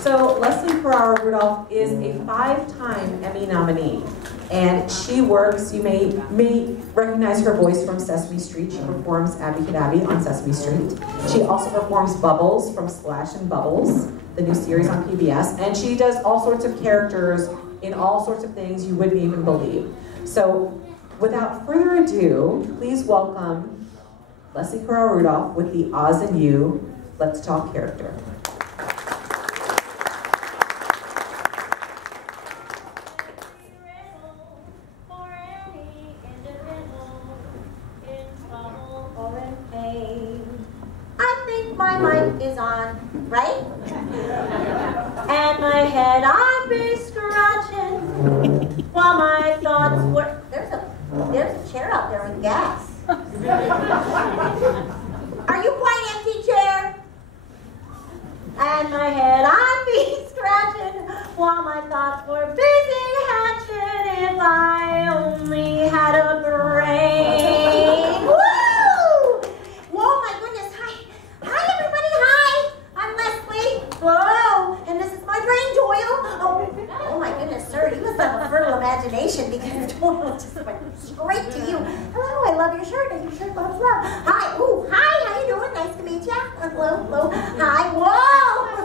So Leslie Carrara-Rudolph is a 5-time Emmy nominee, and she works, you may recognize her voice from Sesame Street. She performs Abby Cadabby on Sesame Street. She also performs Bubbles from Splash and Bubbles, the new series on PBS, and she does all sorts of characters in all sorts of things you wouldn't even believe. So without further ado, please welcome Leslie Carrara-Rudolph with the Oz and You Let's Talk character. My mic is on, right? And my head I'd be scratching while my thoughts were. There's a chair out there with gas. Are you quite empty, chair? And my head I'd be scratching while my thoughts were busy hatching if I only had a brain. Woo! Whoa, my goodness. Hi, everybody. Hi. I'm Leslie. Whoa. And this is my brain, Doyle. Oh my goodness, sir. You must have a fertile imagination because Doyle just went straight to you. Hello, I love your shirt. Your shirt loves love. Hi. Ooh, hi. How you doing? Nice to meet you. Hello, hello. Hi. Whoa.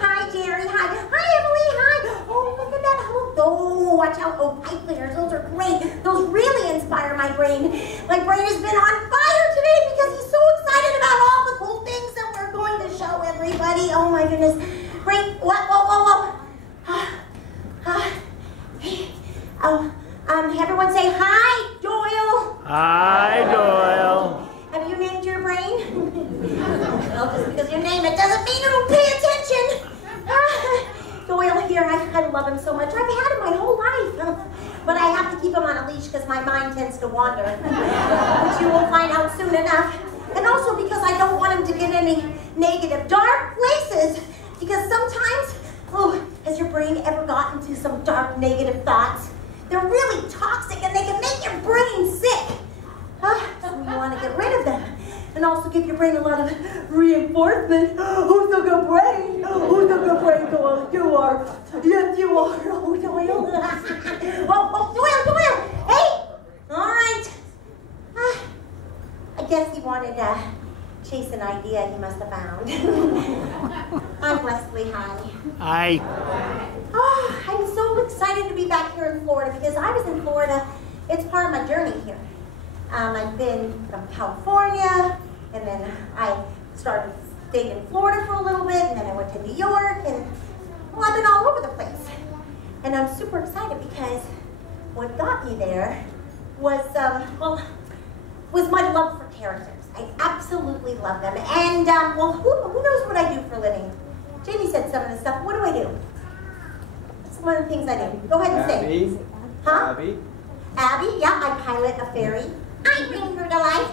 Hi, Jerry. Hi. Hi, Emily. Hi. Oh, look at that. Oh, watch out. Oh, pipe cleaners. Those are great. Those really inspire my brain. My brain has been on fire today because he's so excited about all the cool things that we're going to show everybody. Oh my goodness. Great. Whoa, whoa, whoa, whoa. Everyone say hi, Doyle. Hi, Doyle. Have you named your brain? Well, just because you name it doesn't mean you don't pay attention. Doyle here, I love him so much. I've had him my whole life. But I have to keep him on a leash because my mind tends to wander, which you will find out soon enough. And also because I don't want him to get any negative, dark places. Because sometimes, oh, has your brain ever gotten to some dark, negative thoughts? They're really toxic and they can make your brain sick. So you want to get rid of them. And also give your brain a lot of reinforcement. Who's a good brain? Who's a good brain, Doyle? You are. Yes, you are. Oh, Doyle. Doyle. Hey! All right. I guess he wanted to chase an idea he must have found. I'm Leslie. Hi. Hi. Oh, I'm so excited to be back here in Florida because I was in Florida. It's part of my journey here. I've been from California, and then I stayed in Florida for a little bit, and then I went to New York, and well, I've been all over the place. And I'm super excited because what got me there was my love for characters. I absolutely love them. And well, who knows what I do for a living? Jamie said some of the stuff. What do? What's one of the things I do? Go ahead and say. Huh? Abby, yeah, I pilot a ferry. I bring her to life.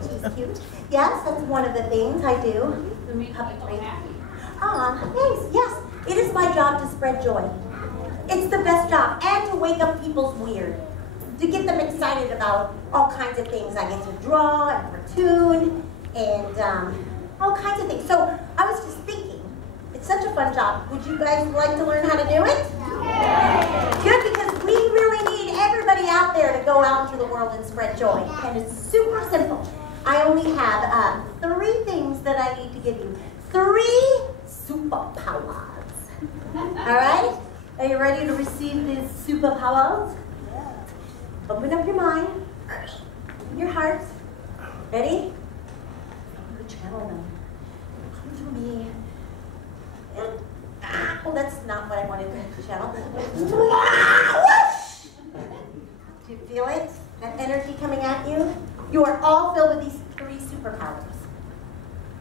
She's cute. Yes, that's one of the things I do. Puppetry. Thanks. Yes, it is my job to spread joy. It's the best job, and to wake up people's weird, to get them excited about all kinds of things. I get to draw and cartoon and all kinds of things. So I was just thinking, it's such a fun job. Would you guys like to learn how to do it? Yeah. Good, because we really need everybody out there to go out into the world and spread joy. And it's super simple. I only have 3 things that I need to give you. 3 superpowers. All right? Are you ready to receive these superpowers? Open up your mind, your heart. Ready? Channel them. Come through me. Oh, that's not what I wanted to channel. Do you feel it? That energy coming at you? You are all filled with these 3 superpowers.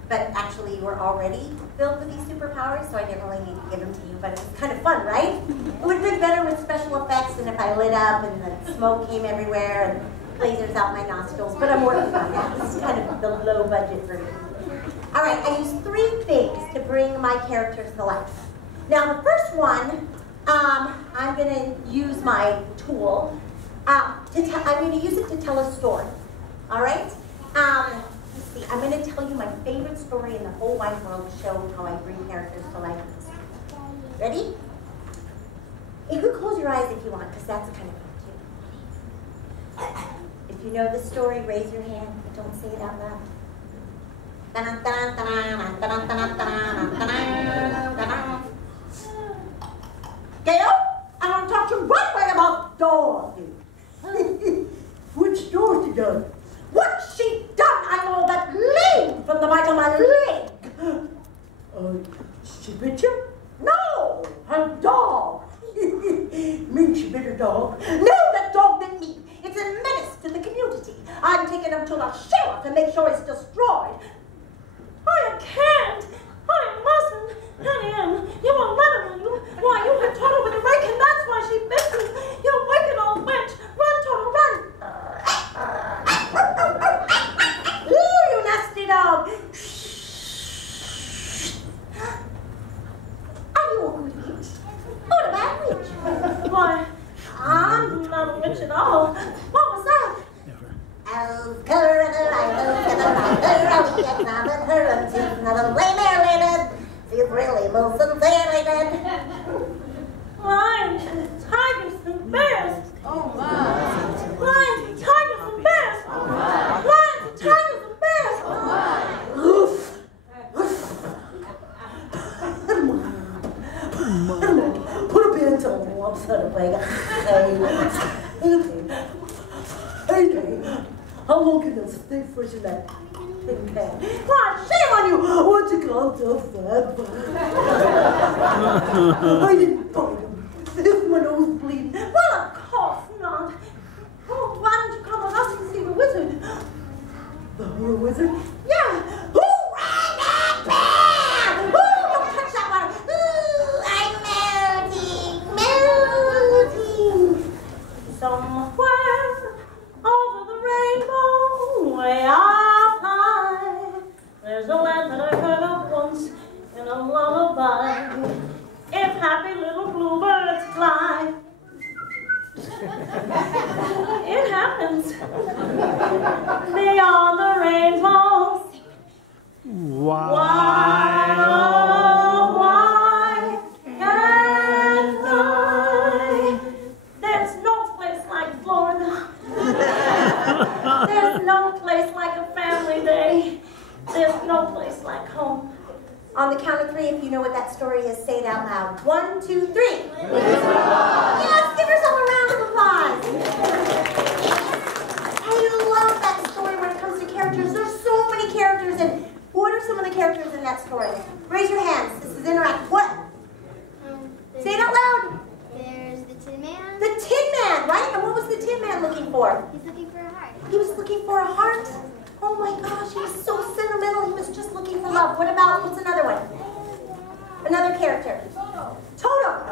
But actually, you were already filled with these superpowers, so I didn't really need to give them to you, but it was kind of fun, right? It would have been better with special effects than if I lit up and the smoke came everywhere and lasers out my nostrils, but I'm working on that. This is kind of the low budget version. All right, I use 3 things to bring my characters to life. Now, the first one, I'm going to use my tool. I'm going to use it to tell a story. All right? Let's see. I'm going to tell you my favorite story in the whole wide world to show how I bring characters to life. Ready? You can close your eyes if you want, because that's kind of fun too. If you know the story, raise your hand, but don't say it out loud. Gail, I want to talk to you right away about Dorothy. Which Dorothy done? What's she done? I know that leg from the bite of my leg. She bit you? No, her dog. Mean she bit her dog? No, that dog bit me. It's a menace to the community. I'm taking him to the sheriff to make sure it's destroyed. I can't. I mustn't. Honey, you won't let her, will you? Why, you hit Toto with a rake, and that's why she bit me. You wicked old witch. Run, Toto, run. Ooh, you nasty dog. Are you a good witch? Or a bad witch? Why, I'm not a witch at all. What was that? Oh, Carrara, I love Carrara, we examined her and she's not a lady. She's really most sincerely dead. Lions, tigers, and bears. Oh my. Lions, tigers, and bears. Oh my. Lions, tigers, and bears. Oh my. Oof! Put a band on the upside of my Hey, how long can this stay fresh in that thing can? Why, shame on you! What's it called? So fat. I didn't bite him. If my nose bleeding. Well, of course not. Oh, why don't you come with us and see the wizard? The horror wizard? Yeah. Who ran that bear? Ooh, don't touch that one. Ooh, I'm melting. Somewhere over the rainbow, way up high, there's a land that I heard of once in a lullaby. If happy little bluebirds fly, it happens beyond the rainbow. Why? Why can't I? There's no place like Florida. There's no place like a family day. There's no place like home. On the count of three, if you know what that story is, say it out loud. 1, 2, 3. Yes, give yourself a round of applause. I love that story when it comes to characters. There's so many characters, and what are some of the characters in that story? Raise your hands. This is interactive. What? Say it out loud. There's the Tin Man. The Tin Man, right? And what was the Tin Man looking for? He's looking for a heart. He was looking for a heart. Oh my gosh, he was so sentimental. He was just looking for love. What about, what's another one? Another character. Toto.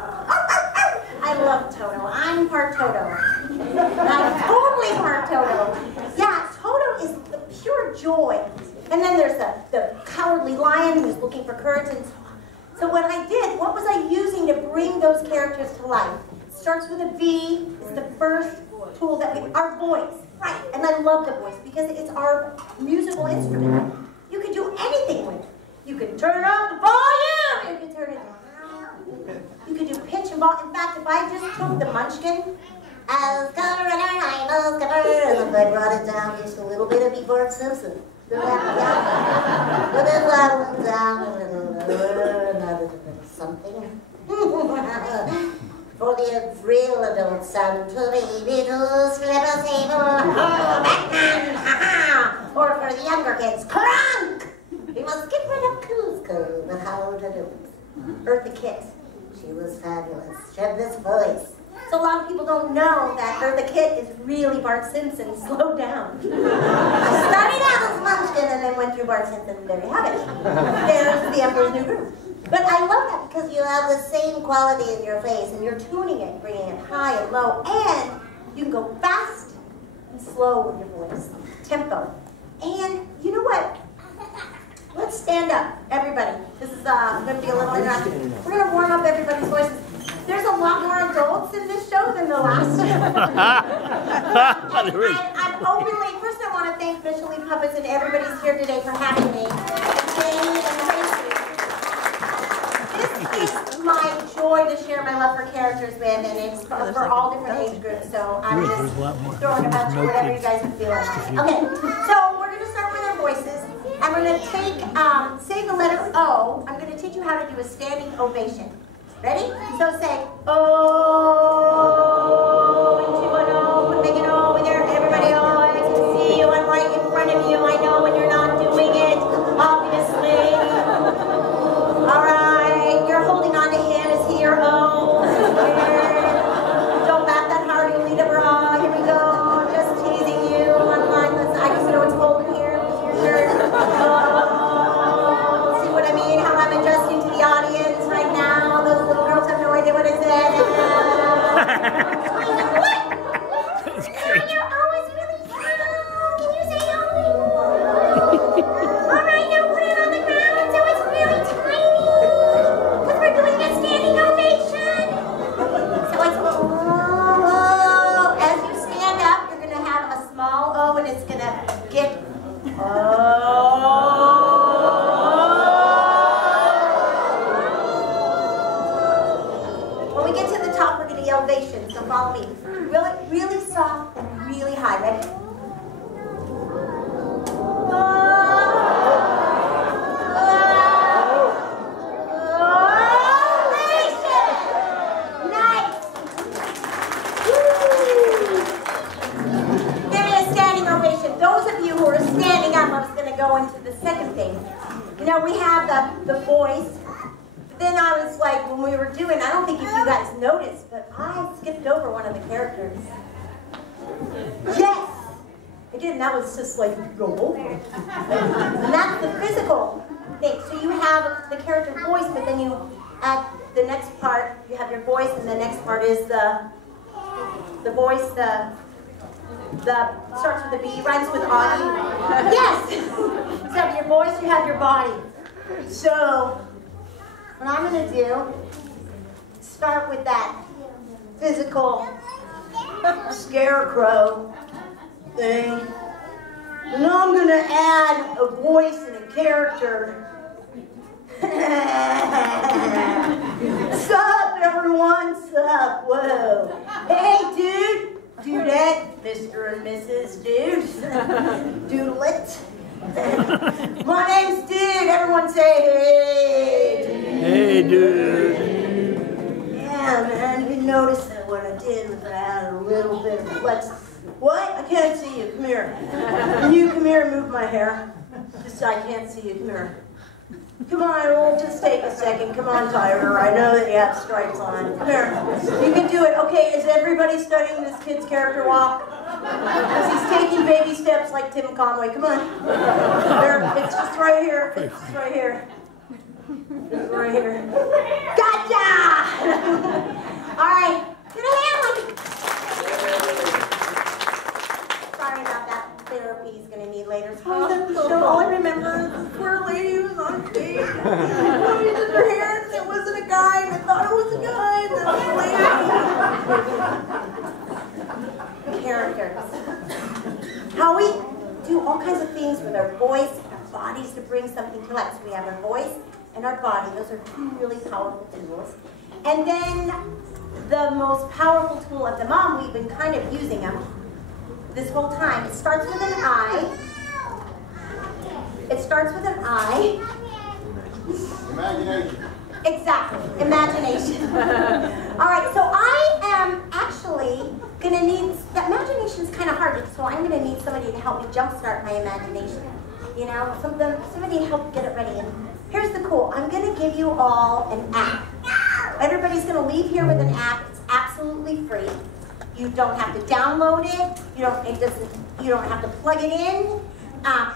I love Toto. I'm part Toto. I'm totally part Toto. Yeah, Toto is the pure joy. And then there's the cowardly lion who's looking for courage and so on. So what I did, what was I using to bring those characters to life? It starts with a V. It's the first tool that our voice. Right, and I love the voice because it's our musical instrument. You can do anything with it. You can turn up the volume. You can turn it down. You can do pitch and ball. In fact, if I just took the Munchkin, and I brought it down just a little bit of Bart Simpson. But then I went down a little something. For the real adults and to the little slipper table, or for the younger kids, crunk! We must get rid of Cusco, but how to do it? Eartha Kitt, she was fabulous. She had this voice. So a lot of people don't know that Eartha Kitt is really Bart Simpson slowed down. I started out as Munchkin and then went through Bart Simpson, and there you have it. There's the Emperor's New Groove. But I love that because you have the same quality in your face and you're tuning it, bringing it high and low, and you can go fast and slow with your voice, tempo. And you know what? Let's stand up, everybody. This is going to be a little interactive. We're going to warm up everybody's voices. There's a lot more adults in this show than the last show. I'm openly, first I want to thank Michelee Puppets and everybody's here today for having me. And Jamie and Tracy. This It's my joy to share my love for characters with, and it's for all different age groups, so I'm just throwing a bunch of whatever you guys are feeling. Okay, so we're going to start with our voices. I'm going to take, say the letter O. I'm going to teach you how to do a standing ovation. Ready? So say, oh, into an O, make an O there, everybody, oh, I can see you, I'm right in front of you, I know when you're not doing it, obviously. All right, you're holding on to him, is he your O? Don't laugh that hard, you'll need a bra, here we go, just teasing you, I'm like, I just know it's cold in here, with your shirt. Oh, see what I mean, how I'm adjusting to the audience right now, those little girls have no idea what I said. What? Your O is really small. Can you say O? All right, now put it on the ground so it's really tiny. Because we're doing a standing ovation. So it's oh. As you stand up, you're going to have a small O and it's going to get When we get to the top, we're going to elevation, so follow me. Really, really soft and really high. Ready? Ovation! Nice! Give me a standing ovation. Those of you who are standing up, I'm just going to go into the second thing. You know, we have the voice. Then I was like, when we were doing, I don't think if you guys noticed, but I skipped over one of the characters. Yes! Again, that was just like, go over it. And that's the physical thing. So you have the character voice, but then you add the next part, you have your voice, and the next part is the voice, the starts with a B, rhymes with Audi. Yes! So you have your voice, you have your body. So, what I'm going to do, start with that physical scarecrow thing. And then I'm going to add a voice and a character. Sup, everyone? Sup? Whoa. Hey, dude. Dudette, Mr. and Mrs. Dude. Doodlet. My name's Dude. Everyone say, hey, dude. Hey, dude. Yeah, man, you noticed that what I did was I had a little bit of flex. What? I can't see you. Come here. Can you come here and move my hair? Just I can't see you. Come here. Come on, we'll just take a second. Come on, Tyler. I know that you have stripes on. Come here. You can do it. Okay, is everybody studying this kid's character walk? Because he's taking baby steps like Tim Conway. Come on. There, it's just right here. It's just right here. It's right here. Gotcha! All right. Get a hand like it. Sorry about that. Therapy he's going to need later. Oh, that's so all I remember is this poor lady who was on stage. She did her hair and it wasn't a guy and I thought it was a guy and then a lady. Characters. How we do all kinds of things with our voice and our bodies to bring something to life. So we have our voice and our body. Those are two really powerful tools. And then the most powerful tool of them all, we've been kind of using them this whole time. It starts with an I. It starts with an I. Imagination. Exactly, imagination. All right, so I am actually going to need, that imagination is kind of hard, so I'm going to need somebody to help me jumpstart my imagination. You know, somebody to help get it ready. And here's the cool, I'm going to give you all an app. Everybody's going to leave here with an app. It's absolutely free. You don't have to download it. You don't have to plug it in. And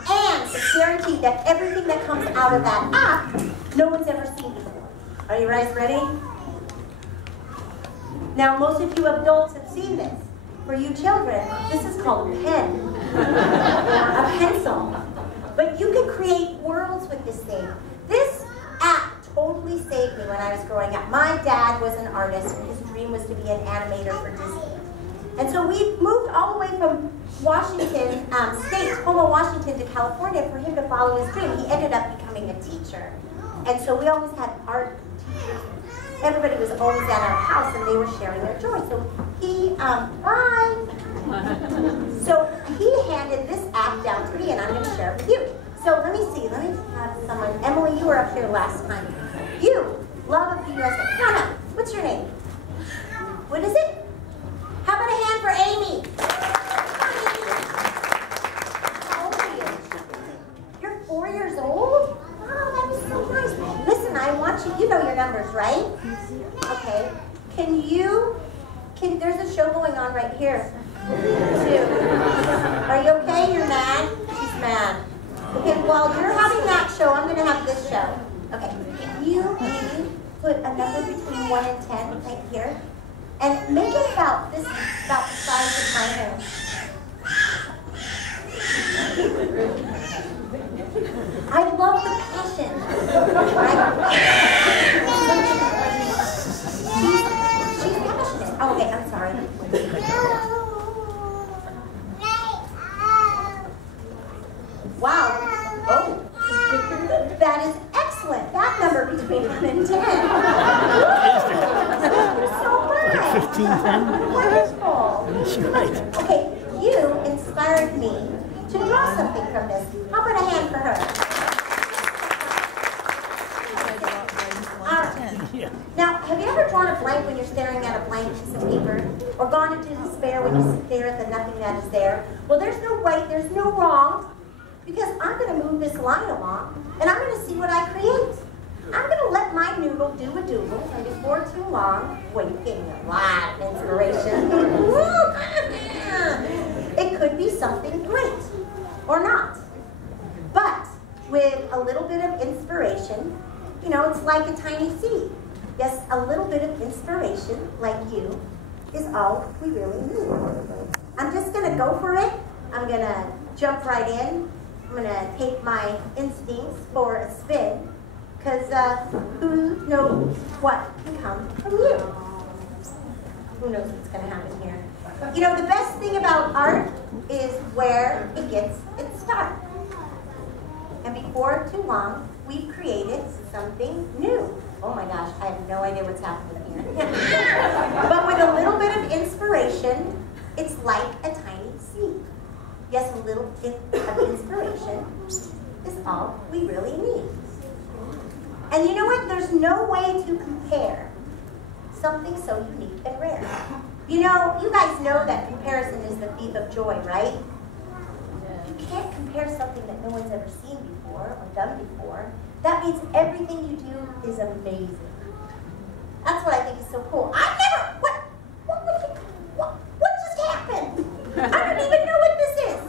it's guaranteed that everything that comes out of that app, no one's ever seen before. Are you guys ready? Now, most of you adults have seen this. For you children, this is called a pen or a pencil. But you can create worlds with this thing. This app totally saved me when I was growing up. My dad was an artist, and his dream was to be an animator for Disney. And so we moved all the way from Washington State, Houma, Washington, to California for him to follow his dream. He ended up becoming a teacher. And so we always had art teachers everybody was always at our house and they were sharing their joy. So he, bye. So he handed this app down to me and I'm gonna share it with you. So let me see, let me have someone, Emily, you were up here last time. You, love of the USA, come on up. What's your name? What is it? How about a hand for Amy? How old are you? You're 4 years old? Wow, that is so nice. Listen, I want you know your numbers, right? Okay. There's a show going on right here, too. Are you okay? You're mad? She's mad. Okay, while you're having that show, I'm going to have this show. Okay. Can you, Amy, put a number between 1 and 10 right here? And make it about the size of my hand. I love the passion. She's passionate. Oh, okay, I'm sorry. Wow. Oh. That is excellent. That number between 1 and 10. So much. 15, 10? Wonderful. That's right. Okay, you inspired me to draw something from this. How about a hand for her? All right. Now, have you ever drawn a blank when you're staring at a blank piece of paper? Or gone into despair when you stare at the nothing that is there? Well, there's no right, there's no wrong, because I'm going to move this line along, and I'm going to see what I create. I'm going to let my noodle do a doodle, and before too long, boy, you gave me a lot of inspiration. It could be something great, or not. But with a little bit of inspiration, you know, it's like a tiny seed. Yes, a little bit of inspiration, like you, is all we really need. I'm just going to go for it. I'm going to jump right in. I'm going to take my instincts for a spin, because who knows what can come from you? Who knows what's going to happen here? You know, the best thing about art is where it gets its start. And before too long, we've created something new. Oh my gosh, I have no idea what's happening here. But with a little bit of inspiration, it's like a tiny seed. Yes, a little bit of inspiration is all we really need. And you know what? There's no way to compare something so unique and rare. You know, you guys know that comparison is the thief of joy, right? You can't compare something that no one's ever seen before or done before. That means everything you do is amazing. That's what I think is so cool. What just happened? I don't even know what this is.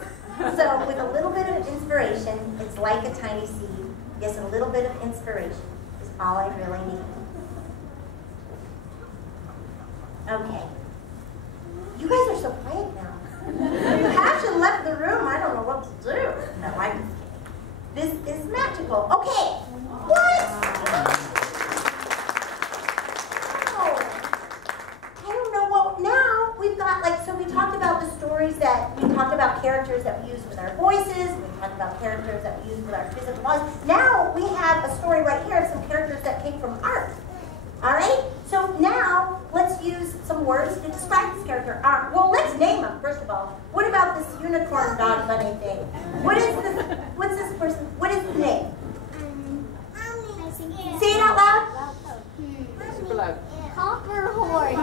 So with a little bit of inspiration, it's like a tiny seed. Yes, a little bit of inspiration is all I really need. Okay. You guys are so quiet now. Passion left the room. I don't know what to do. No, I'm just kidding. This is magical. Okay. What? Oh. I don't know what now. We've got so we talked about the stories we talked about characters that we use with our voices. We talked about characters that we use with our physical bodies. Now we have a story right here of some characters that came from art. All right? So now let's use some words to describe this character. Well, let's name them, first of all. What about this unicorn dog bunny thing? What is this? What's this person? What is the name? Say it out loud. Hopperhorn.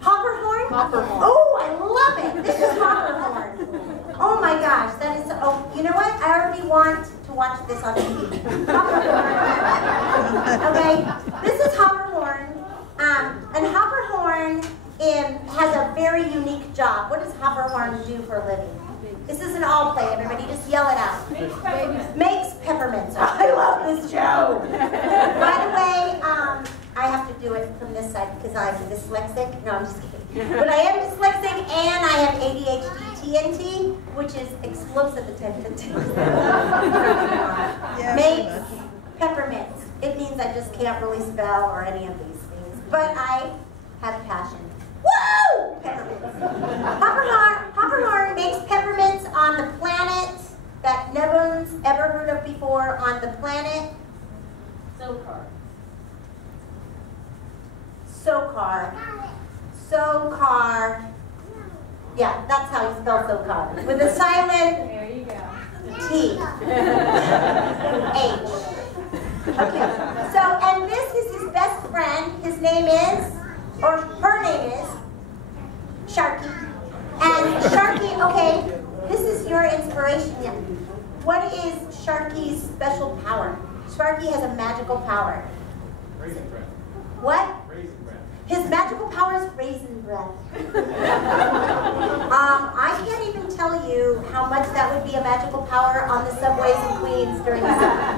Hopperhorn? Hopperhorn. Oh, I love it. This is Hopperhorn. Oh my gosh, that is so, oh, you know what? I already want to watch this on TV. Hopperhorn. Okay, this is Hopperhorn. And Hopperhorn has a very unique job. What does Hopperhorn do for a living? This is an all play, everybody. Just yell it out. Makes peppermints. I love this show. By the way, I have to do it from this side because I'm dyslexic. No, I'm just kidding. But I am dyslexic and I have ADHD TNT, which is explosive attention. Makes peppermints. It means I just can't really spell or any of these things. But I have passion. Woo! Peppermints. Hopperhorn makes peppermints on the planet that no one's ever heard of before on the planet. Zokar. SoCar. SoCar. Yeah, that's how you spell SoCar. With a silent There you go. T. H. Okay. So, and this is his best friend. His name is, or her name is, Sharky. And Sharky, okay, this is your inspiration. Yeah. What is Sharky's special power? Sharky has a magical power. Raisin breath. What? Raisin breath. His magical power is raisin breath. I can't even tell you how much that would be a magical power on the subways in Queens during the summer.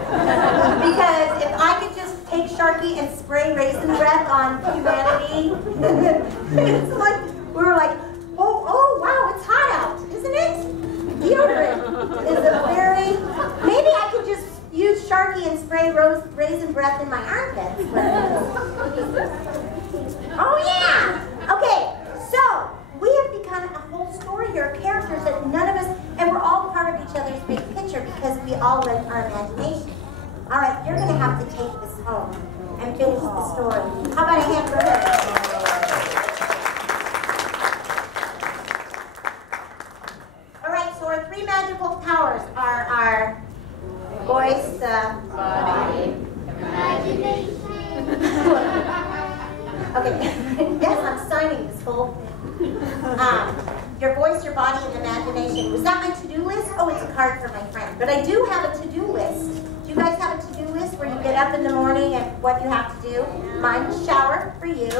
Because if I could just take Sharky and spray raisin breath on humanity, it's like, we were like, oh, wow, it's hot out, isn't it? Deodorant is a very, maybe I could just use Sharky and spray raisin breath in my armpits. Oh yeah! Okay, so we have begun a whole story here of characters that none of us, and we're all part of each other's big picture because we all lend our imagination. All right, you're going to have to take this home and finish the story. How about a hand for her? All right, so our three magical powers are our voice, Body. Imagination. okay, yes, I'm signing this whole thing. Your voice, your body, and imagination. Was that my to-do list? Oh, it's a card for my friend. But I do have a to-do list. Do you guys have a to-do list where you get up in the morning and what you have to do? Mine was shower for you.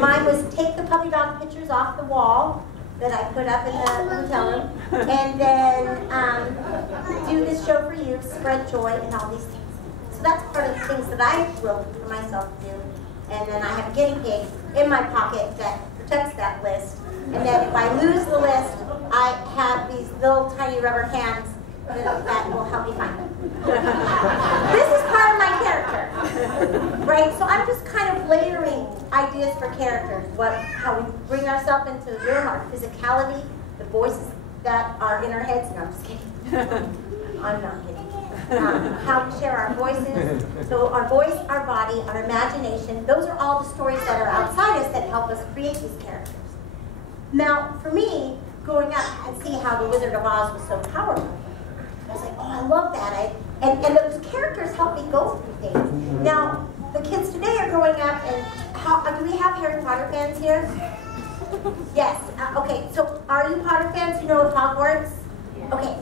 Mine was take the puppy dog pictures off the wall that I put up in the hotel room. And then do this show for you, spread joy, and all these things. So that's part of the things that I wrote for myself to do. And then I have a guinea pig in my pocket that protects that list. And then if I lose the list, I have these little tiny rubber hands that will help me find them. This is part of my character, right? So I'm just kind of layering ideas for characters, how we bring ourselves into the room, our physicality, the voices that are in our heads. No, I'm just kidding. I'm not kidding. How we share our voices. So our voice, our body, our imagination, those are all the stories that are outside us that help us create these characters. Now, for me, growing up, I could see how the Wizard of Oz was so powerful. I was like, oh, I love that. And those characters help me go through things. Now, the kids today are growing up, and do we have Harry Potter fans here? Yes. Okay, so are you Potter fans? You know of Hogwarts? Okay.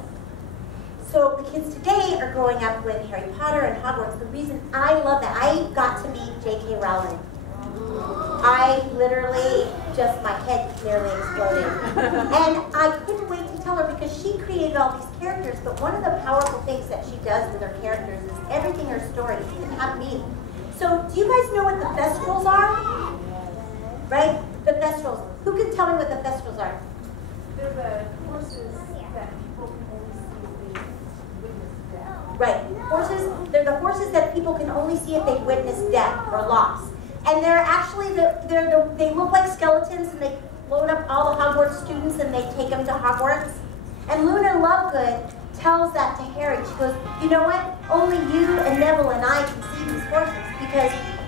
So the kids today are growing up with Harry Potter and Hogwarts. The reason I love that, I got to meet J.K. Rowling. I literally, my head nearly exploded. And I couldn't wait to tell her because she created all these characters, but one of the powerful things that she does with her characters is everything her stories can have meaning. So do you guys know what the Thestrals are? Right? The Thestrals. Who can tell me what the Thestrals are? They're the horses that people can only see if they witness death. Right. They're the horses that people can only see if they witness death or loss. And they're actually, they look like skeletons, and they load up all the Hogwarts students and they take them to Hogwarts. And Luna Lovegood tells that to Harry. She goes, you know what? Only you and Neville and I can see these horses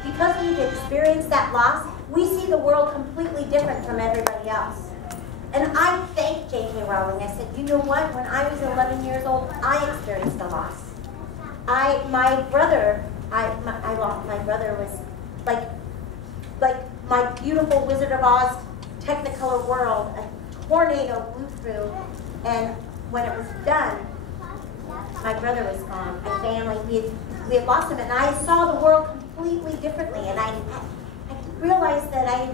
because we've experienced that loss, we see the world completely different from everybody else. And I thanked J.K. Rowling. I said, you know what? When I was 11 years old, I experienced a loss. My brother was like my beautiful Wizard of Oz Technicolor world, a tornado blew through, and when it was done, my brother was gone. My family, we had lost him, and I saw the world completely differently, and I realized that I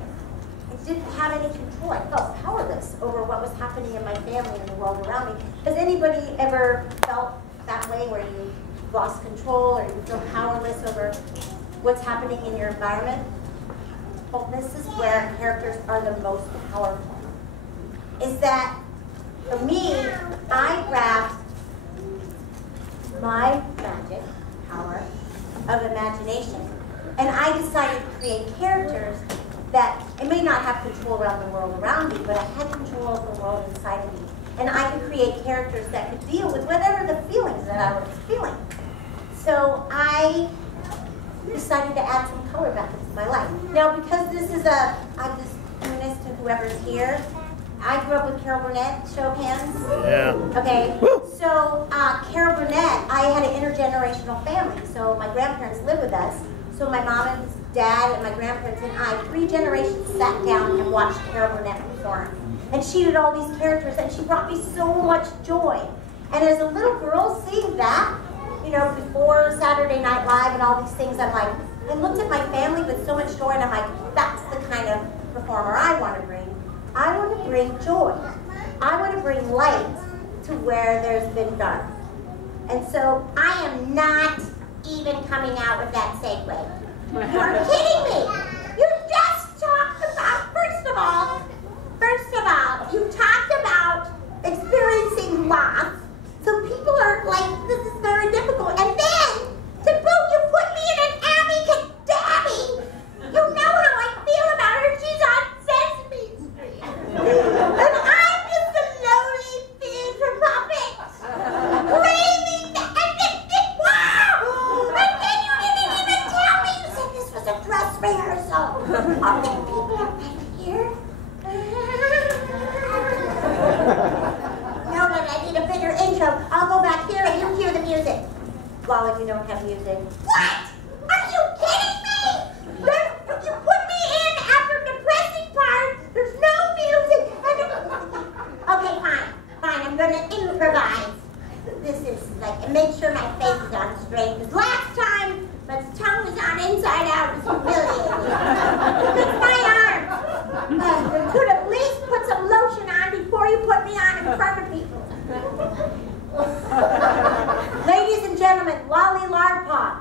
didn't have any control. I felt powerless over what was happening in my family and the world around me. Has anybody ever felt that way, where you lost control or you feel powerless over what's happening in your environment? Well, this is where characters are the most powerful. Is that, for me, I grabbed my magic power of imagination, and I decided to create characters that, it may not have control around the world around me, but I had control of the world inside of me. And I could create characters that could deal with whatever the feelings that I was feeling. So I decided to add some color back into my life. Now, because this is I'm just doing this to whoever's here. I grew up with Carol Burnett. Show of hands. Yeah. Okay. So Carol Burnett, I had an intergenerational family. So my grandparents lived with us. So my mom and dad and my grandparents and I, 3 generations sat down and watched Carol Burnett perform. And she did all these characters, and she brought me so much joy. And as a little girl, seeing that, you know, before Saturday Night Live and all these things, I'm like, I looked at my family with so much joy, and I'm like, that's the kind of performer I want to bring. I want to bring joy. I want to bring light to where there's been dark. And so I am not even coming out with that segue. You're kidding me. You just talked about, first of all, you talked about experiencing loss. So people are like, this is very difficult. And then, to boot, you put me in an Abby Cadabby. You know how I feel about her. She's on Sesame Street. And I'm just a lowly theater puppet. Craving that. Wow! And then you didn't even tell me. You said this was a dress rehearsal. All the people are right here. No, but I need a bigger intro. I'll go back here and you hear the music. Wally, you don't have music. What? Are you kidding me? You put me in after the depressing part. There's no music. Okay, fine. I'm going to improvise. This is like, make sure my face is on straight. Because last time, my tongue was on inside out. It was humiliating. It's my arms. You could at least put some lotion on before you put me on in front of people. Ladies and gentlemen, Lolly Larpop.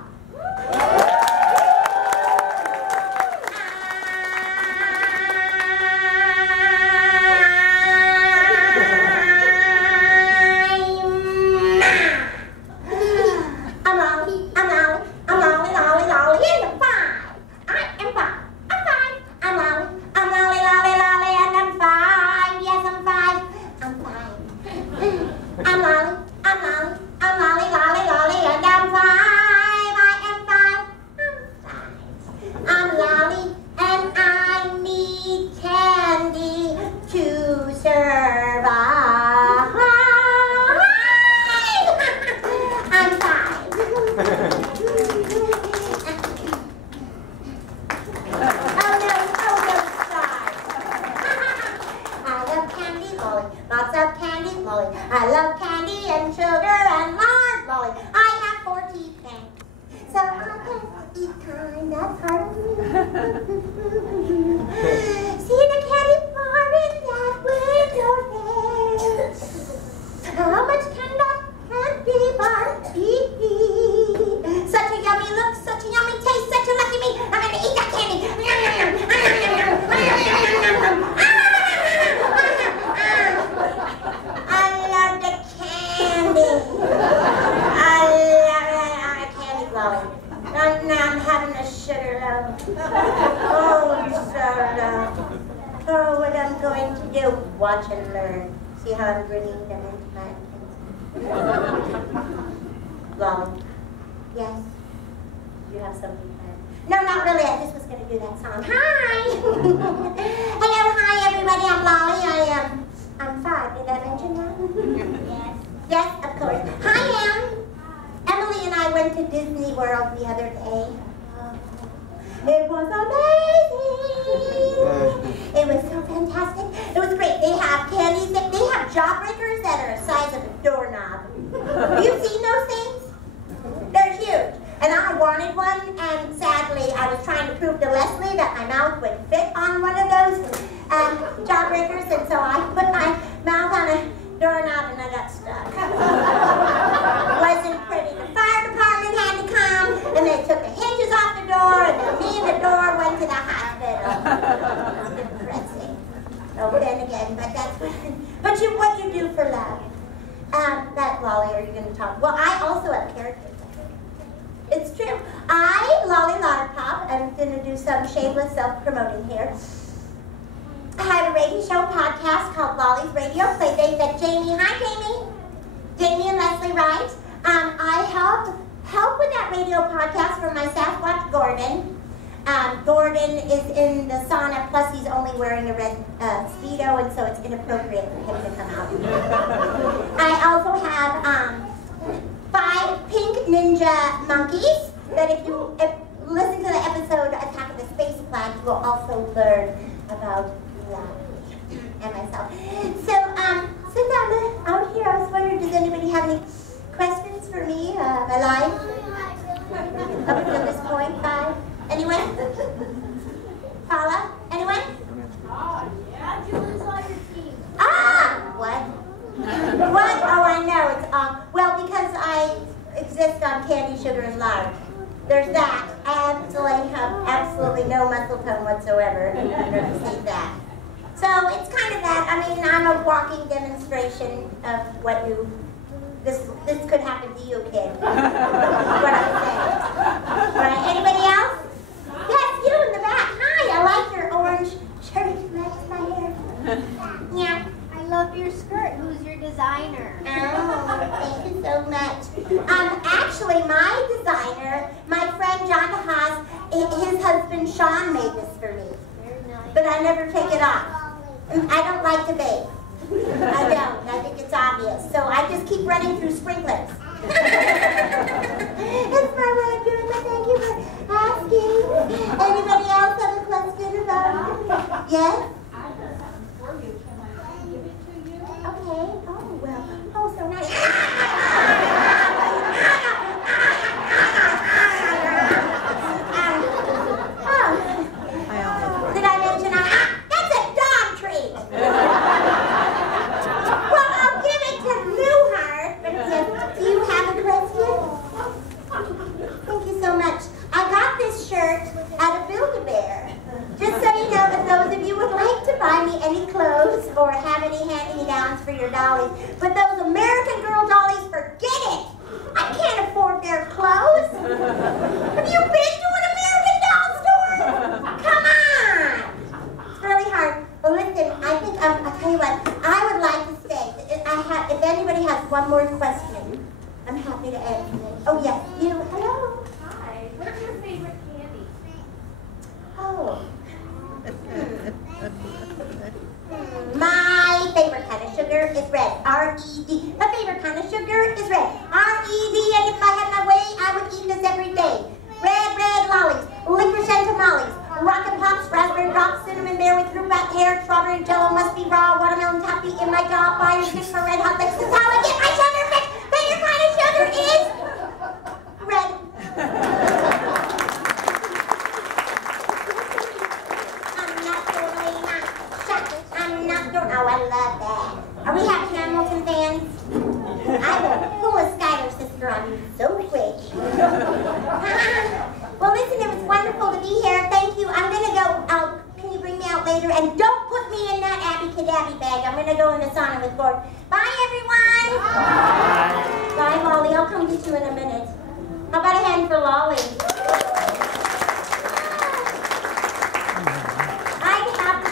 Gordon is in the sauna, plus he's only wearing a red Speedo, and so it's inappropriate for him to come out. I also have 5 pink ninja monkeys that if you listen to the episode Attack of the Space Flag, you will also learn about and myself. So, since I'm out here, I was wondering, does anybody have any questions for me? My life? Up until this point, 5? Anyone? Paula? Anyone? Yeah, Julie's on your team. What? What? Oh, I know. It's well, because I exist on candy, sugar, and lard. There's that. I have absolutely no muscle tone whatsoever. I've never seen that. So it's kind of that. I mean, I'm a walking demonstration of what this could happen to you, kid. What I'm saying. Right? Anybody else? Yes, you in the back. Hi, I like your orange shirt. It matches my hair. Yeah. I love your skirt. Who's your designer? Oh, thank you so much. Actually, my designer, my friend John Haas, his husband Sean made this for me. Very nice. But I never take it off. I don't like to bathe. I don't. I think it's obvious. So I just keep running through sprinklers. That's my way of doing it. Thank you for asking. Anybody else have a question about it? Yes? I have something for you. Can I give it to you? Okay. Oh, well. Oh, so nice. Did I mention that's a dog treat? Well, I'll give it to Newhart. But yes, do you have a question? Thank you so much. I got this shirt at a Build-A-Bear. Just so you know, if those of you would like to buy me any clothes or have any hand-me-downs for your dollies, but those American Girl dollies, forget it. I can't afford their clothes. Have you been to an American Doll store? Come on. It's really hard. Well, listen, I think, I'll tell you what, I would like to say, if anybody has one more question, I'm happy to answer it. Oh, yes, you. Hello. Hi. What's your favorite candy? Oh. My favorite kind of sugar is red. R-E-D. My favorite kind of sugar is red. R-E-D, and if I had my way, I would eat this every day. Red lollies, licorice and tamales, rocket pops, raspberry drops, cinnamon bear with rhubarb hair, strawberry jello, must be raw, watermelon toffee in my jaw, fire stick for red hot. This is how I get my sugar fix. Favorite kind of sugar is red. Oh, I love that. Are we happy Hamilton fans? I will pull a Skylar sister on you so quick. Well, listen, it was wonderful to be here. Thank you. I'm going to go. Can you bring me out later? And don't put me in that Abby Cadabby bag. I'm going to go in the sauna with Gordon. Bye, everyone. Bye. Bye, Molly. I'll come get you in a minute. How about a hand for Lolly?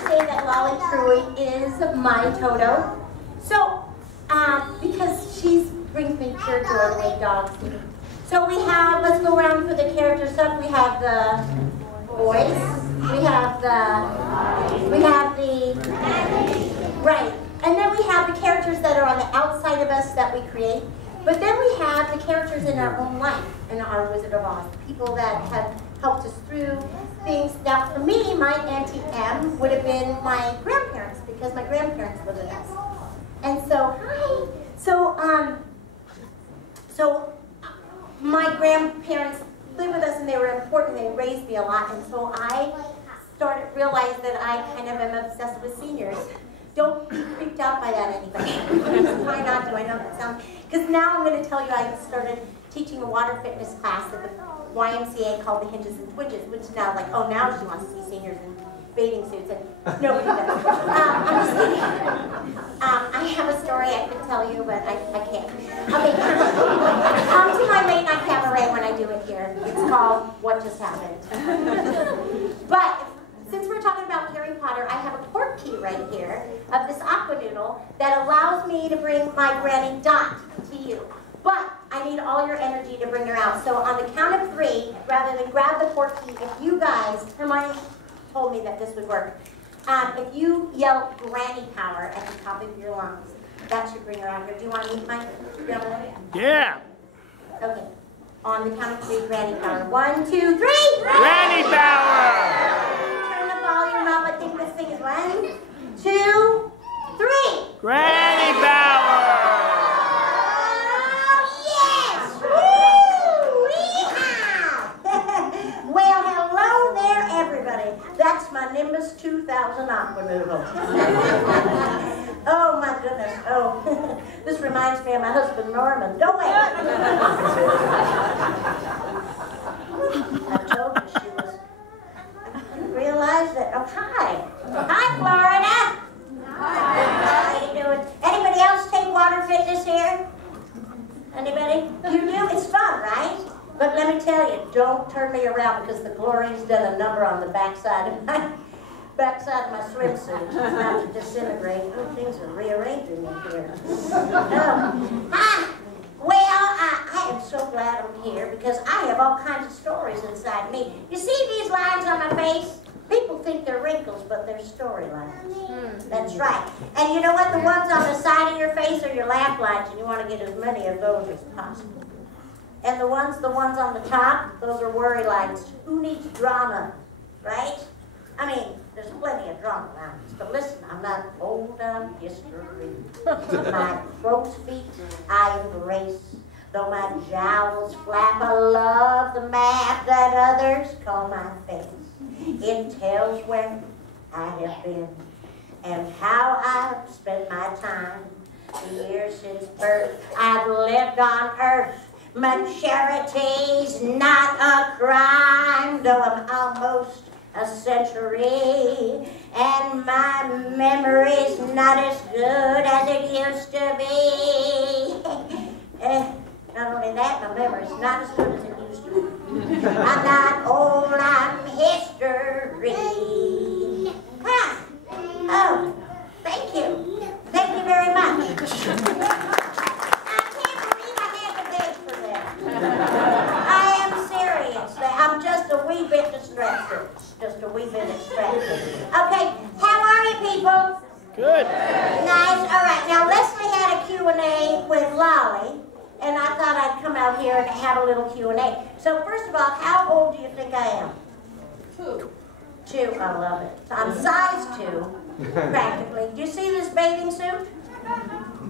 That Lolly truly is my Toto. So, because she brings me pure joy the way dogs do. So we have, let's go around for the character stuff. We have the voice. We have the, right. And then we have the characters that are on the outside of us that we create. But then we have the characters in our own life, in our Wizard of Oz. People that have helped us through things. Now, for me, my Auntie M would have been my grandparents because my grandparents lived with us. And so, hi. So my grandparents lived with us and they were important. They raised me a lot. And so I realized that I kind of am obsessed with seniors. Don't be creeped out by that, anybody. Try not to. I know that sounds. Because now I'm going to tell you I started teaching a water fitness class at the YMCA called the Hinges and Twitches, which now like, oh, now she wants to see seniors in bathing suits, and nobody does. I'm just kidding. I have a story I could tell you, but I can't. Okay, come to my late night cabaret when I do it here. It's called What Just Happened. But since we're talking about Harry Potter, I have a port key right here of this aqua noodle that allows me to bring my Granny Dot to you. But I I need all your energy to bring her out. So on the count of 3, rather than grab the portkey, if you guys, Hermione told me that this would work. If you yell granny power at the top of your lungs, that should bring her out here. Do you want to meet my grandmother? Yeah. Okay. On the count of 3, granny power. 1, 2, 3. Granny power. Turn the volume up. I think this thing is 1, 2, 3. Granny power. Oh, yes! Woo! Well, hello there, everybody. That's my Nimbus 2000 aqua noodle. Oh, my goodness. Oh, this reminds me of my husband, Norman. Go away. I told you she was... I didn't realize that... Oh, hi. Hi, Florida. How you doing? Anybody else take water fitness here? Anybody? You do? It's fun, right? But let me tell you, don't turn me around because the chlorine's done a number on the backside of my swimsuit. It's about to disintegrate. Oh, things are rearranging in here. Well, I am so glad I'm here because I have all kinds of stories inside me. You see these lines on my face? People think they're wrinkles, but they're storylines. That's right. And you know what? The ones on the side of your face are your laugh lines, and you want to get as many of those as possible. And the ones on the top, those are worry lines. Who needs drama, right? I mean, there's plenty of drama lines. But listen, I'm not old on history. My crow's feet I embrace. Though my jowls flap, I love the map that others call my face. It tells where I have been and how I've spent my time. The years since birth I've lived on earth. Maturity's not a crime, though I'm almost a century. And my memory's not as good as it used to be. Not only that, my memory's not as good as it used to be. I'm not old, I'm history. Huh. Oh, thank you. Thank you very much. I can't believe I had to beg for that. I am serious. I'm just a wee bit distracted. Just a wee bit distracted. Okay, how are you people? Good. Nice. All right, now Leslie had a Q&A with Lolly. And I thought I'd come out here and have a little Q&A. So first of all, how old do you think I am? 2. 2, I love it. So I'm size 2, practically. Do you see this bathing suit?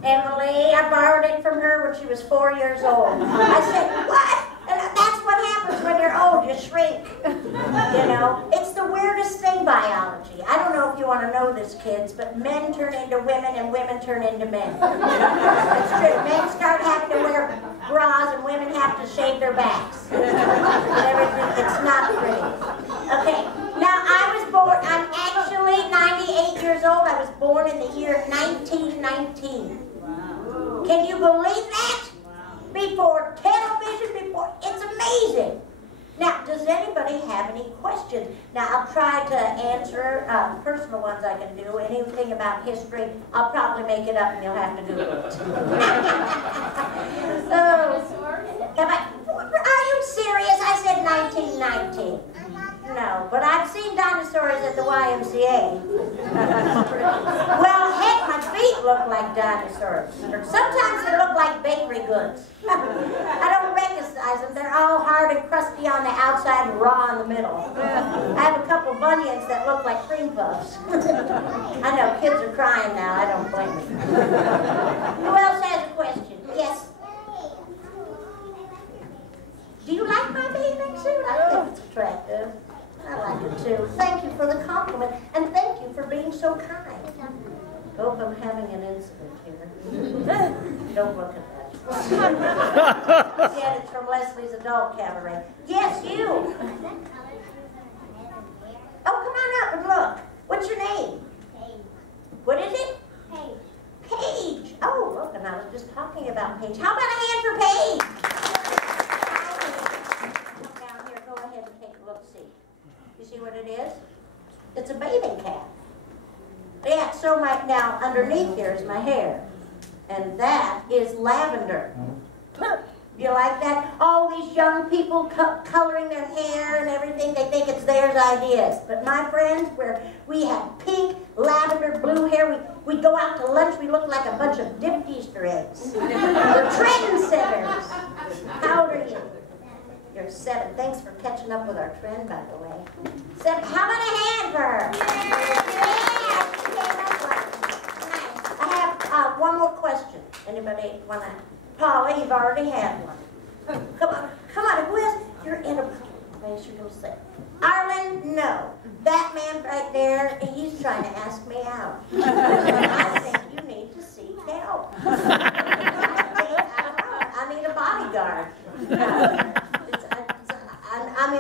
Emily, I borrowed it from her when she was 4 years old. I said, what? And that's what happens when you're old, you shrink. You know, it's the weirdest thing, biology. I don't know if you want to know this, kids, but men turn into women and women turn into men. That's true. Men start having to wear bras and women have to shave their backs. And everything, it's not pretty. Okay, now I was born, I'm actually 98 years old. I was born in the year 1919. Wow. Can you believe that? Before television, it's amazing. Now, does anybody have any questions? Now, I'll try to answer personal ones I can do. Anything about history, I'll probably make it up and you'll have to Google it. Are you serious? I said 1919. No, but I've seen dinosaurs at the YMCA. Well, heck, my feet look like dinosaurs. Sometimes they look like bakery goods. I don't recognize them. They're all hard and crusty on the outside and raw in the middle. I have a couple bunions that look like cream puffs. I know, kids are crying now. I don't blame them. Who else has a question? Yes? Do you like my bathing suit? I think it's attractive. I like it too. Thank you for the compliment, and thank you for being so kind. Hope I'm having an incident here. Don't look at that. Yeah, it's from Leslie's Adult Cabaret. Yes, you. Oh, come on up and look. What's your name? Paige. What is it? Paige. Paige. Oh, look, and I was just talking about Paige. How about a hand for Paige? Come down here. Go ahead and take a look. See. You see what it is? It's a bathing cap. Yeah, so now underneath here is my hair. And that is lavender. You like that? All these young people coloring their hair and everything, they think it's theirs ideas. But my friends, where we had pink, lavender, blue hair, we go out to lunch, we look like a bunch of dipped Easter eggs. We're trendsetters. How old are you? You're 7. Thanks for catching up with our trend, by the way. 7. How about a hand for her? Yeah, she came up right. Nice. I have one more question. Anybody want to? Paula, you've already had one. Come on, who is? You're in a place you're going to say. Arlen, no. That man right there, he's trying to ask me out. I think you need to seek help. I need a bodyguard.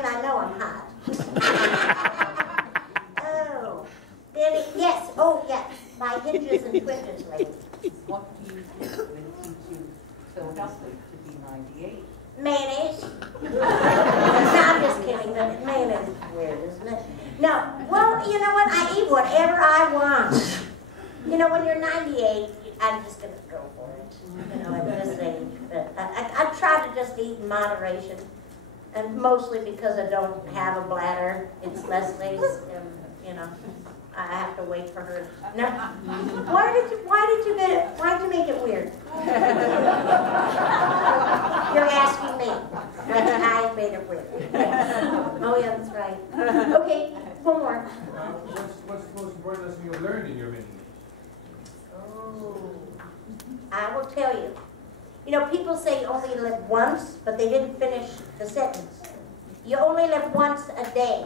I know I'm hot. Yes. My hinges and twinges, lady. What do you think will teach you so healthy to be 98? Mayonnaise. No, I'm just kidding, but mayonnaise is weird, isn't it? No, well, you know what? I eat whatever I want. You know, when you're 98, I'm just going to go for it. You know, at this age. But I try to just eat in moderation. And mostly because I don't have a bladder. It's Leslie's, you know. I have to wait for her. No. Why did you make it weird? You're asking me. I made it weird. Yeah. Oh yeah, that's right. Okay, one more. What's the most important lesson you've learned in your mini? Oh, I will tell you. You know, people say you only live once, but they didn't finish the sentence. You only live once a day.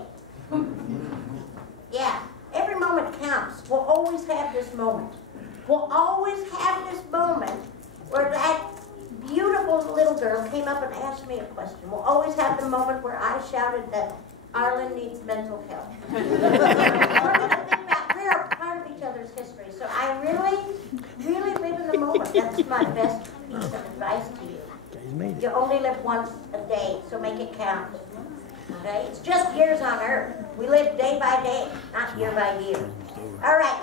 Yeah. Every moment counts. We'll always have this moment. We'll always have this moment where that beautiful little girl came up and asked me a question. We'll always have the moment where I shouted that Arlen needs mental health. We're going to think that we're a part of each other's history. So I really live in the moment. That's my best piece of advice to you. You only live once a day, so make it count. Okay? It's just years on Earth. We live day by day, not year by year. All right.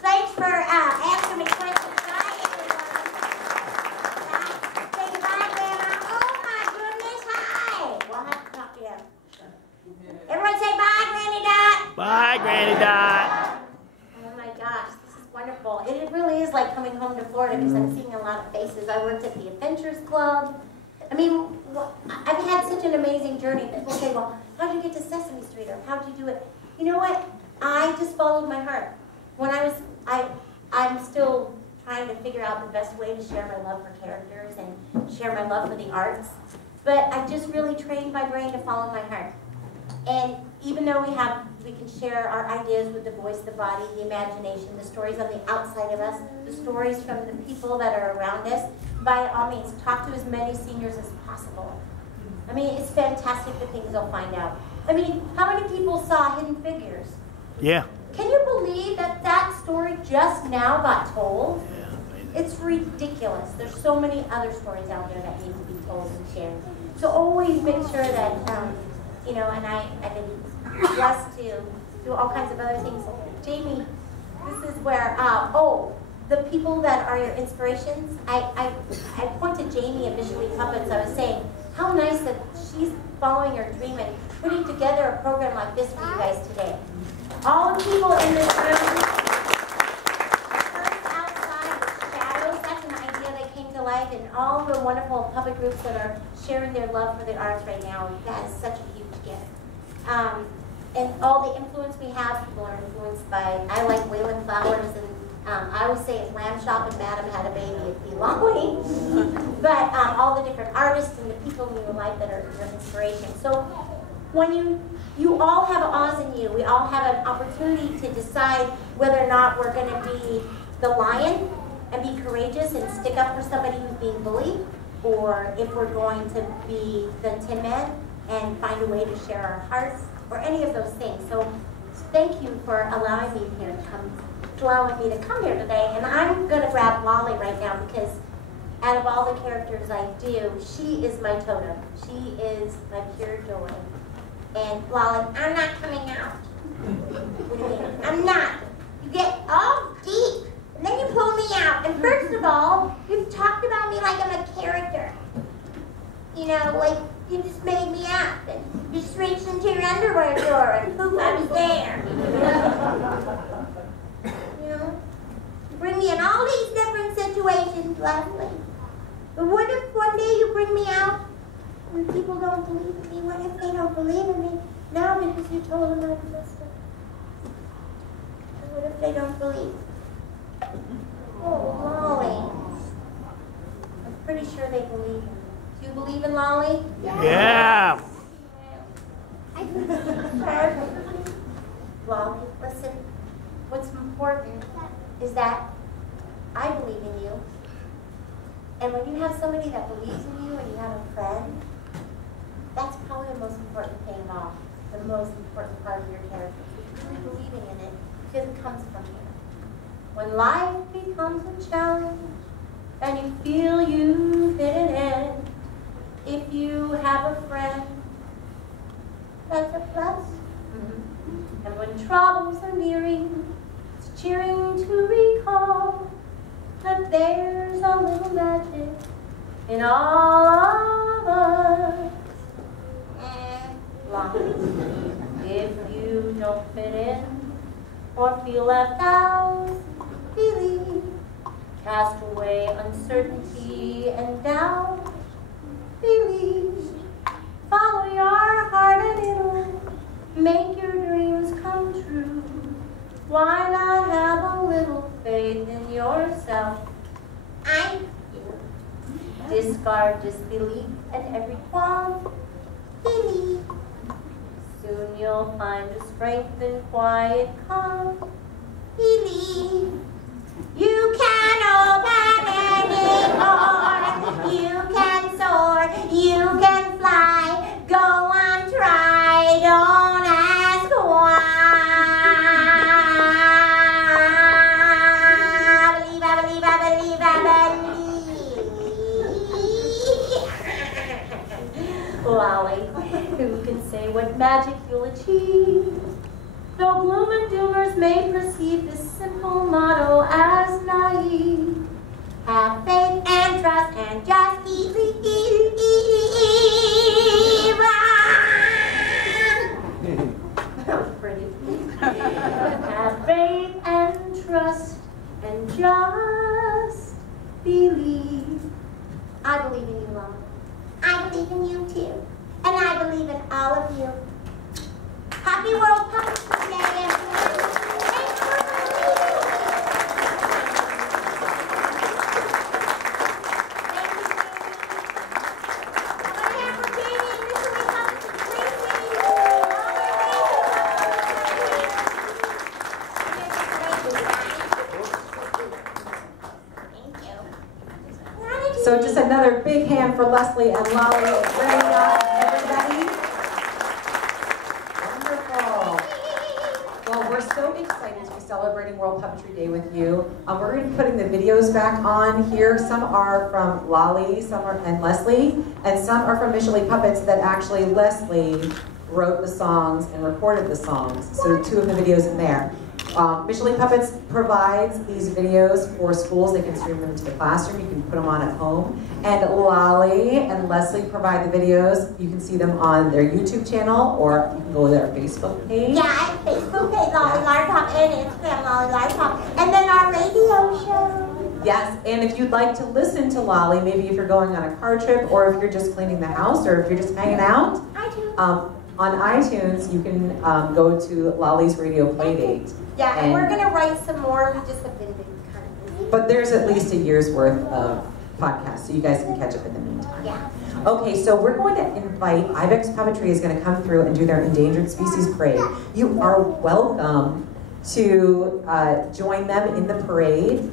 Thanks for asking me questions. Bye, everyone. Say goodbye, Grandma. Oh, my goodness. Hi. We'll have to talk to you. Everyone say bye, Granny Dot. Bye, Granny Dot. Oh, my gosh. This is wonderful. It really is like coming home to Florida because I'm seeing a lot of faces. I worked at the Adventures Club. I mean, I've had such an amazing journey. People say, well, how'd you get to Sesame Street, or how'd you do it? You know what? I just followed my heart. When I'm still trying to figure out the best way to share my love for characters and share my love for the arts. But I just really trained my brain to follow my heart. And even though we can share our ideas with the voice, the body, the imagination, the stories on the outside of us, the stories from the people that are around us, by all means, talk to as many seniors as possible. I mean, it's fantastic the things they'll find out. I mean, how many people saw Hidden Figures? Yeah. Can you believe that story just now got told? Yeah. It's ridiculous. There's so many other stories out there that need to be told and shared. So always make sure that, you know, and I've been blessed to do all kinds of other things. Jamie, this is where, the people that are your inspirations. I pointed Jamie at Michelee Puppets. I was saying, how nice that she's following her dream and putting together a program like this for you guys today. All the people in this room, first outside the shadows, that's an idea that came to life, and all the wonderful puppet groups that are sharing their love for the arts right now. That is such a huge gift. And all the influence we have, people are influenced by, I like Waylon Flowers, and I always say if Lamb Shop and Madam had a baby, it'd be Lonnie. But all the different artists and the people in your life that are your inspiration. So when you all have Oz in you, we all have an opportunity to decide whether or not we're going to be the lion and be courageous and stick up for somebody who's being bullied, or if we're going to be the Tin Man and find a way to share our hearts, or any of those things. So thank you for allowing me to come here today. And I'm going to grab Lolly right now because out of all the characters I do, she is my totem. She is my pure joy. And Lolly, I'm not coming out. What do you mean? I'm not. You get all deep, and then you pull me out. And first of all, you've talked about me like I'm a character. know, like, you just made me up. And you just reached into your underwear drawer and poof, I was there. You know? You bring me in all these different situations, Leslie. But what if one day you bring me out and people don't believe in me? What if they don't believe in me now because you told them I'm just a... What if they don't believe? Oh, Molly. I'm pretty sure they believe in me. Do you believe in Lolly? Yeah. Lolly, listen. What's important is that I believe in you. And when you have somebody that believes in you and you have a friend, that's probably the most important thing of all. The most important part of your character. Really believing in it because it comes from here. When life becomes a challenge and you feel you fit it in, if you have a friend, that's a plus. And when troubles are nearing, it's cheering to recall that there's a little magic in all of us. If you don't fit in or feel left out, believe. Cast away uncertainty and doubt. Believe. Follow your heart and it'll make your dreams come true. Why not have a little faith in yourself? I do. Discard disbelief and every qualm. Believe. Soon you'll find the strength and quiet calm. Believe. You can open any door. You can soar. You can fly. Go on, try. Don't ask why. Believe, I believe, I believe, I believe. Lolly, who can say what magic you'll achieve? Though gloom and doomers may perceive this simple motto as naive. Have faith and trust and just believe. That was pretty. Have faith and trust and just believe. I believe in you, Mom. I believe in you too. And I believe in all of you. Happy World Puppetry Day, everyone. Thanks for So just another big hand for Leslie and Lolly and Brenda, everybody. Wonderful. Well, we're so excited to be celebrating World Puppetry Day with you. We're going to be putting the videos back on here. Some are from Lolly, some are and Leslie, and some are from Michelee Puppets that actually Leslie wrote the songs and recorded the songs. So 2 of the videos in there. Michelee Puppets provides these videos for schools. They can stream them to the classroom. You can put them on at home. And Lolly and Leslie provide the videos. You can see them on their YouTube channel, or you can go to their Facebook page. Yeah, Facebook page, Lolly Larpop, and Instagram, Lolly Larpop. And then our radio show. Yes, and if you'd like to listen to Lolly, maybe if you're going on a car trip, or if you're just cleaning the house, or if you're just hanging out, on iTunes, you can go to Lolly's Radio Playdate. Yeah, and we're going to write some more. We just have been kind of busy. But there's at least a year's worth of podcasts, so you guys can catch up in the meantime. Yeah. Okay, so we're going to invite, Ibex Puppetry is going to come through and do their Endangered Species Parade. You are welcome to join them in the parade.